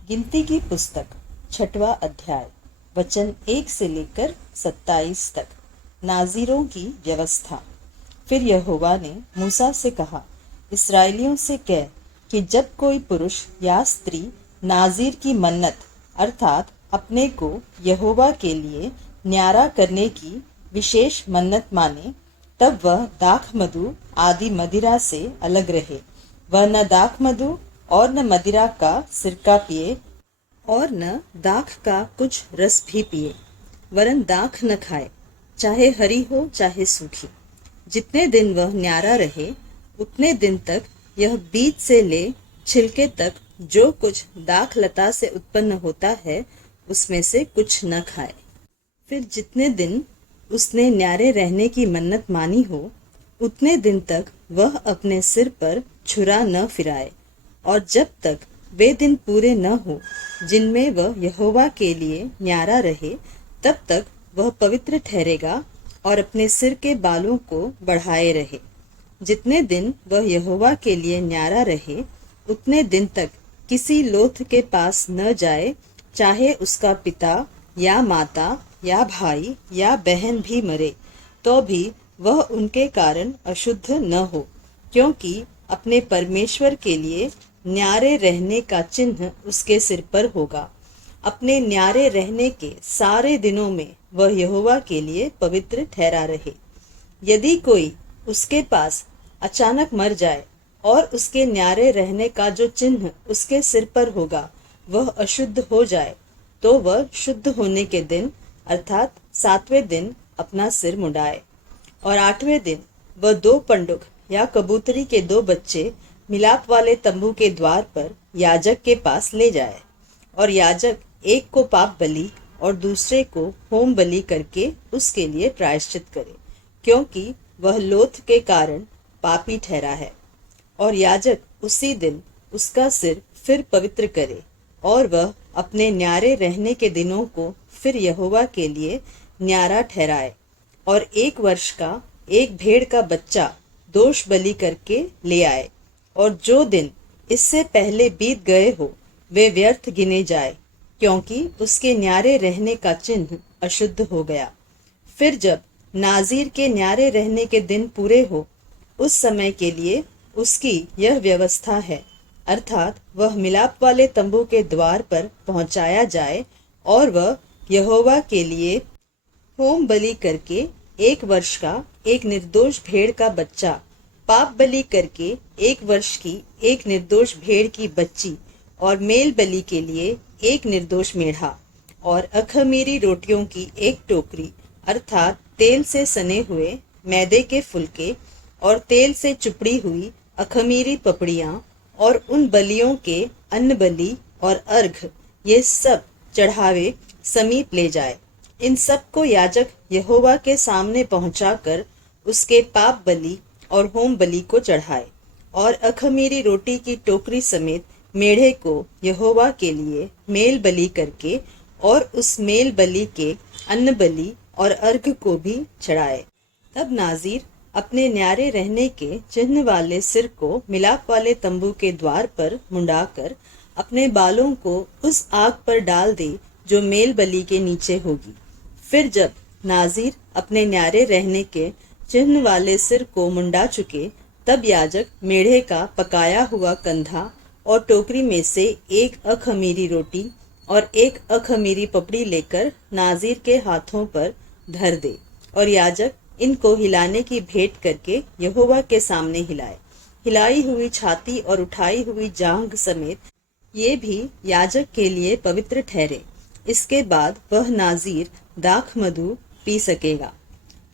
गिनती की पुस्तक 6वां अध्याय वचन 1 से लेकर 27 तक। नाज़ीरों की व्यवस्था। फिर यहोवा ने मूसा से कहा, इस्राएलियों से कह कि जब कोई पुरुष या स्त्री नाज़ीर की मन्नत अर्थात अपने को यहोवा के लिए न्यारा करने की विशेष मन्नत माने, तब वह दाख मधु आदि मदिरा से अलग रहे। वह न दाख मधु और न मदिरा का सिरका पिए और न दाख का कुछ रस भी पिए, वरन दाख न खाए, चाहे हरी हो चाहे सूखी। जितने दिन वह न्यारा रहे उतने दिन तक यह बीज से ले छिलके तक जो कुछ दाख लता से उत्पन्न होता है उसमें से कुछ न खाए। फिर जितने दिन उसने न्यारे रहने की मन्नत मानी हो उतने दिन तक वह अपने सिर पर छुरा न फिराए, और जब तक वे दिन पूरे न हो जिनमें वह यहोवा के लिए न्यारा रहे, तब तक वह पवित्र ठहरेगा और अपने सिर के बालों को बढ़ाए रहे। जितने दिन वह यहोवा के लिए न्यारा रहे उतने दिन तक किसी लोथ के पास न जाए, चाहे उसका पिता या माता या भाई या बहन भी मरे तो भी वह उनके कारण अशुद्ध न हो, क्योंकि अपने परमेश्वर के लिए न्यारे रहने का चिन्ह उसके सिर पर होगा। अपने न्यारे रहने के सारे दिनों में वह यहोवा के लिए पवित्र ठहरा रहे। यदि कोई उसके पास अचानक मर जाए और उसके न्यारे रहने का जो चिन्ह उसके सिर पर होगा वह अशुद्ध हो जाए, तो वह शुद्ध होने के दिन अर्थात 7वें दिन अपना सिर मुंडाए, और 8वें दिन वह 2 पंडुक या कबूतरी के 2 बच्चे मिलाप वाले तंबू के द्वार पर याजक के पास ले जाए, और याजक एक को पाप बलि और दूसरे को होम बलि करके उसके लिए प्रायश्चित करे, क्योंकि वह लोथ के कारण पापी ठहरा है। और याजक उसी दिन उसका सिर फिर पवित्र करे, और वह अपने न्यारे रहने के दिनों को फिर यहोवा के लिए न्यारा ठहराए, और 1 वर्ष का एक भेड़ का बच्चा दोष बलि करके ले आए, और जो दिन इससे पहले बीत गए हो वे व्यर्थ गिने जाए, क्योंकि उसके न्यारे रहने का चिन्ह अशुद्ध हो गया। फिर जब नाज़ीर के न्यारे रहने के दिन पूरे हो उस समय के लिए उसकी यह व्यवस्था है, अर्थात वह मिलाप वाले तंबू के द्वार पर पहुंचाया जाए, और वह यहोवा के लिए होम बलि करके 1 वर्ष का एक निर्दोष भेड़ का बच्चा, पाप बलि करके 1 वर्ष की एक निर्दोष भेड़ की बच्ची, और मेल बलि के लिए एक निर्दोष मेढ़ा, और अखमीरी रोटियों की 1 टोकरी अर्थात तेल से सने हुए मैदे के फुलके और तेल से चुपड़ी हुई अखमीरी पपड़ियाँ, और उन बलियों के अन्न बलि और अर्घ ये सब चढ़ावे समीप ले जाए। इन सब को याजक यहोवा के सामने पहुंचाकर उसके पाप बलि और होम बलि को चढ़ाए, और अखमीरी रोटी की टोकरी समेत मेढ़े को यहोवा के लिए मेल बलि करके और उस मेल बलि के अन्न बलि और अर्घ को भी चढ़ाए। तब नाज़ीर अपने न्यारे रहने के चिन्ह वाले सिर को मिलाप वाले तंबू के द्वार पर मुंडाकर अपने बालों को उस आग पर डाल दे जो मेल बलि के नीचे होगी। फिर जब नाज़ीर अपने न्यारे रहने के चिन्ह वाले सिर को मुंडा चुके, तब याजक मेढ़े का पकाया हुआ कंधा और टोकरी में से 1 अखमीरी रोटी और 1 अखमीरी पपड़ी लेकर नाज़ीर के हाथों पर धर दे, और याजक इनको हिलाने की भेंट करके यहोवा के सामने हिलाए। हिलाई हुई छाती और उठाई हुई जांघ समेत ये भी याजक के लिए पवित्र ठहरे। इसके बाद वह नाज़ीर दाख मधु पी सकेगा।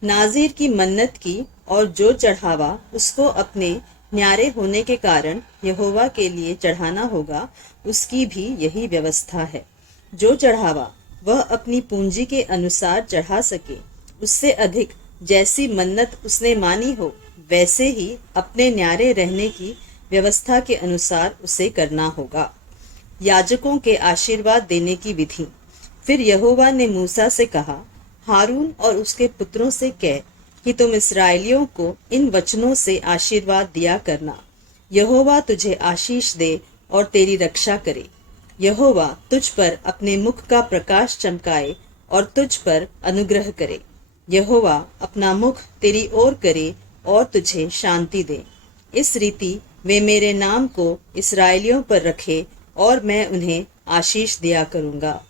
नाज़ीर की मन्नत की और जो चढ़ावा उसको अपने न्यारे होने के कारण यहोवा के लिए चढ़ाना होगा, उसकी भी यही व्यवस्था है। जो चढ़ावा वह अपनी पूंजी के अनुसार चढ़ा सके, उससे अधिक जैसी मन्नत उसने मानी हो वैसे ही अपने न्यारे रहने की व्यवस्था के अनुसार उसे करना होगा। याजकों के आशीर्वाद देने की विधि। फिर यहोवा ने मूसा से कहा, हारून और उसके पुत्रों से कह कि तुम इस्राएलियों को इन वचनों से आशीर्वाद दिया करना। यहोवा तुझे आशीष दे और तेरी रक्षा करे। यहोवा तुझ पर अपने मुख का प्रकाश चमकाए और तुझ पर अनुग्रह करे। यहोवा अपना मुख तेरी ओर करे और तुझे शांति दे। इस रीति वे मेरे नाम को इस्राएलियों पर रखे और मैं उन्हें आशीष दिया करूंगा।